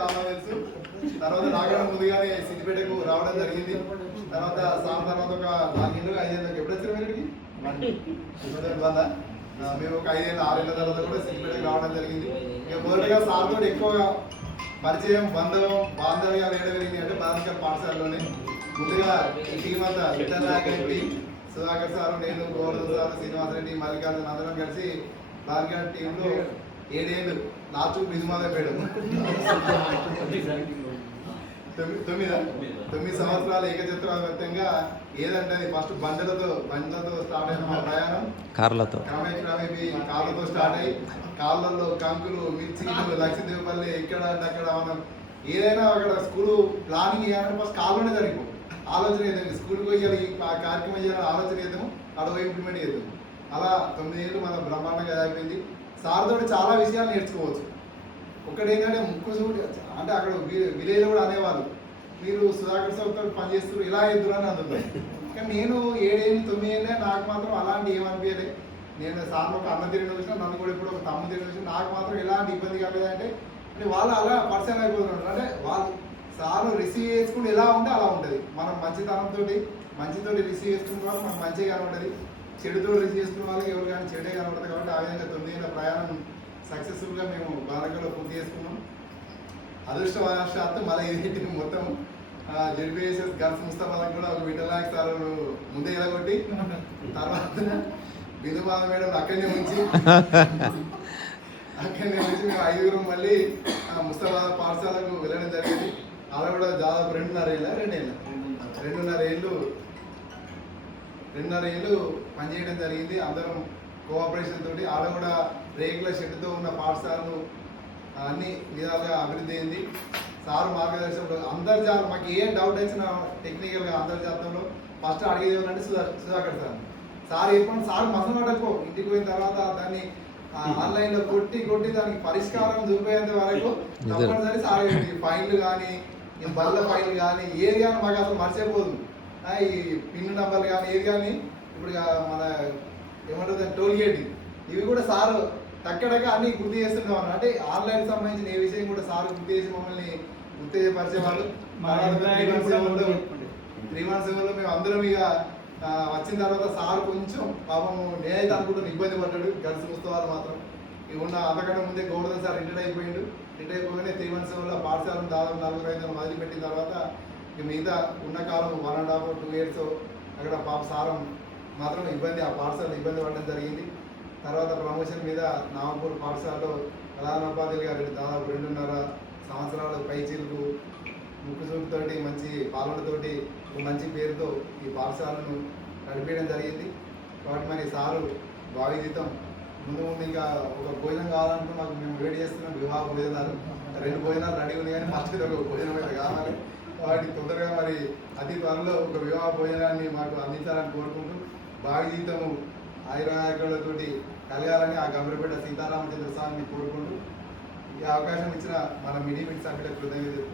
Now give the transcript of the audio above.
చాలా తెలుసు. తర్వాత రావడం ముందుగానే సిద్దిపేటకు రావడం జరిగింది. తర్వాత సార్ తర్వాత ఒక 4 ఏళ్ళు 5 ఏళ్ళకి ఎప్పుడు వచ్చారు మీరుకి మేము ఒక 5 ఏళ్ళు 6 ఏళ్ళ తర్వాత కూడా సిద్దిపేటకు రావడం జరిగింది. ఇక మొదటగా సార్ తోటి ఎక్కువగా పరిచయం బాంధవ్యాలు ఏడ జరిగింది అంటే బాలకర్ పాఠశాలలోనే. ముందుగా ఈ టీం అంతా రిటర్న్ నాయకుడి సుధాకర్ సార్, నేను, గోవర్ధన్ సార్, శ్రీనివాసరెడ్డి, మల్లికార్జున అందరం కలిసి బాలకర్ టీంలో 7 ఏళ్ళు లాస్ట్ నిజమాదపేట 9 సంవత్సరాలు ఏకచిత్రవ్యంగా ఏదంటే ఫస్ట్ బండ్లతో స్టార్ట్ అయిన మా ప్రయాణం కార్లతో స్టార్ట్ అయ్యి కార్లలో కంకులు, మిర్చీలు, లక్ష్మీదేవపల్లి ఎక్కడ అంటే అక్కడ మనం ఏదైనా అక్కడ స్కూల్ ప్లానింగ్ చేయాలంటే ఫస్ట్ కాల్లోనే జరిగిపో ఆలోచన ఏదైనా స్కూల్కి పోయి కార్యక్రమం చేయాలని ఆలోచన చేద్దాము, అక్కడ పోయి ఇంప్లిమెంట్ చేద్దాము. అలా 9 ఏళ్ళు మన బ్రహ్మాండంగా అయిపోయింది. సార్ తోటి చాలా విషయాలు నేర్చుకోవచ్చు. ఒకటి ఏంటంటే ముక్కు చూడు అంటే అక్కడ విలేజ్ కూడా అనేవాళ్ళు మీరు సుధాకర్ సార్తో పనిచేస్తారు ఇలా ఎదురు అని అందుతుంది. కానీ నేను 7 ఏళ్ళు 9 ఏళ్ళే నాకు మాత్రం అలాంటి ఏమనిపించలే. నేను సార్లు ఒక అన్న తిరిగి వచ్చినా, నన్ను కూడా ఇప్పుడు ఒక తమ్ముడు తిరిగి వచ్చినా నాకు మాత్రం ఎలాంటి ఇబ్బంది కాలేదంటే వాళ్ళు అలా పర్సనల్ అయిపోతున్నారు. అంటే వాళ్ళు సార్ రిసీవ్ చేసుకుంటే ఎలా ఉంటే అలా ఉంటుంది. మనం మంచితో రిసీవ్ చేసుకున్న వాళ్ళు మనకు మంచిగా కనబడుతుంది, చెడుతో రిసీవ్ చేసుకున్న వాళ్ళకి ఎవరు కానీ చెడే కనబడుతుంది. కాబట్టి ఆ విధంగా 9 ఏళ్ళ ప్రయాణం సక్సెస్ఫుల్గా మేము బాలకలో పూర్తి చేసుకున్నాం. అదృష్టవశాత్తు మళ్ళీ ఇది మొత్తం జెడ్పీఎస్ఎస్ గర్ల్స్ ముస్తాబాద్ కూడా ఒక విఠలనాయక్ సార్ ముందే ఎలగొట్టి తర్వాత బిందుబాల మేడం అక్కడనే ఉంచి మేము 5 మళ్ళీ ముస్తాబాద్ పాఠశాలకు వెళ్ళడం జరిగింది. అలా కూడా దాదాపు 2.5 ఏళ్ళు పనిచేయడం జరిగింది. అందరం కోఆపరేషన్ తోటి ఆడ కూడా రేకుల షెడ్తో ఉన్న పాఠశాలను అన్ని విధాలుగా అభివృద్ధి అయింది. సారు మార్గదర్శనంలో అంతర్జాతం మాకు ఏ డౌట్ వచ్చినా టెక్నికల్గా అంతర్జాతంలో ఫస్ట్ అడిగేది ఏమంటే సుధాకర్ సార్ ఎప్పుడు సార్ మసలు పడకపో ఇంటికి పోయిన తర్వాత దాన్ని ఆన్లైన్లో కొట్టి దానికి పరిష్కారం చూపేంత వరకు తప్పనిసరి సార్ ఫైన్లు కానీ బల్ల ఫైన్లు కానీ ఏది కానీ మాకు అసలు మర్చిపోదు. ఈ పిన్ నంబర్లు కానీ ఏది కానీ ఇప్పుడు మన ఏమంటుంది టోల్ గేట్ ఇవి కూడా సారు టక్కడక అన్ని గుర్తు చేస్తున్నాం. అంటే ఆన్లైన్ సంబంధించిన ఏ విషయం కూడా సార్ గుర్తు చేసి మమ్మల్ని ఉత్తేజపరిచేవాళ్ళు. 3 months మేము అందరం ఇక వచ్చిన తర్వాత సార్ కొంచెం పాపం నేనైతే అనుకుంటున్న ఇబ్బంది పడ్డాడు. గర్ల్స్ ముస్తవాళ్ళు మాత్రం ఇక ఉన్న అంతకంటే ముందే గోవర్ధన్ సార్ రిటైర్ అయిపోయాడు. రిటైర్ అయిపోగానే 3 months పాఠశాలను దాదాపు 4-5 మొదలుపెట్టిన తర్వాత ఇక మిగతా ఉన్న కాలం 1.5 2 years అక్కడ పాప సారం మాత్రం ఇబ్బంది ఆ పాఠశాలను ఇబ్బంది పడడం జరిగింది. తర్వాత ప్రమోషన్ మీద నాగపూర్ పాఠశాలలో ప్రధానోపాధ్యాయులు గారు దాదాపు 2.5 సంవత్సరాల పైచీలకు ముక్కు చూపుతోటి మంచి పాలనతోటి ఒక మంచి పేరుతో ఈ పాఠశాలను నడిపేయడం జరిగింది. కాబట్టి మరి సారు భావి జీతం ముందు ఇంకా ఒక భోజనం కావాలంటూ మాకు మేము వేడి చేస్తున్నాం. వివాహ భోజనాలు 2 భోజనాలు రెడీ ఉంది కానీ ఫస్ట్ ఒక భోజనం అయితే కావాలి. కాబట్టి తొందరగా మరి అతి త్వరలో ఒక వివాహ భోజనాన్ని మాకు అందించాలని కోరుకుంటూ భావి జీతము ఆయురారోగ్యాలతోటి కలగాలని ఆ గంభీరపేట సీతారామచంద్ర స్వామిని కోరుకుంటూ ఈ అవకాశం ఇచ్చిన మన మినీ మిట్ సభ్యులకు కృతజ్ఞతలు.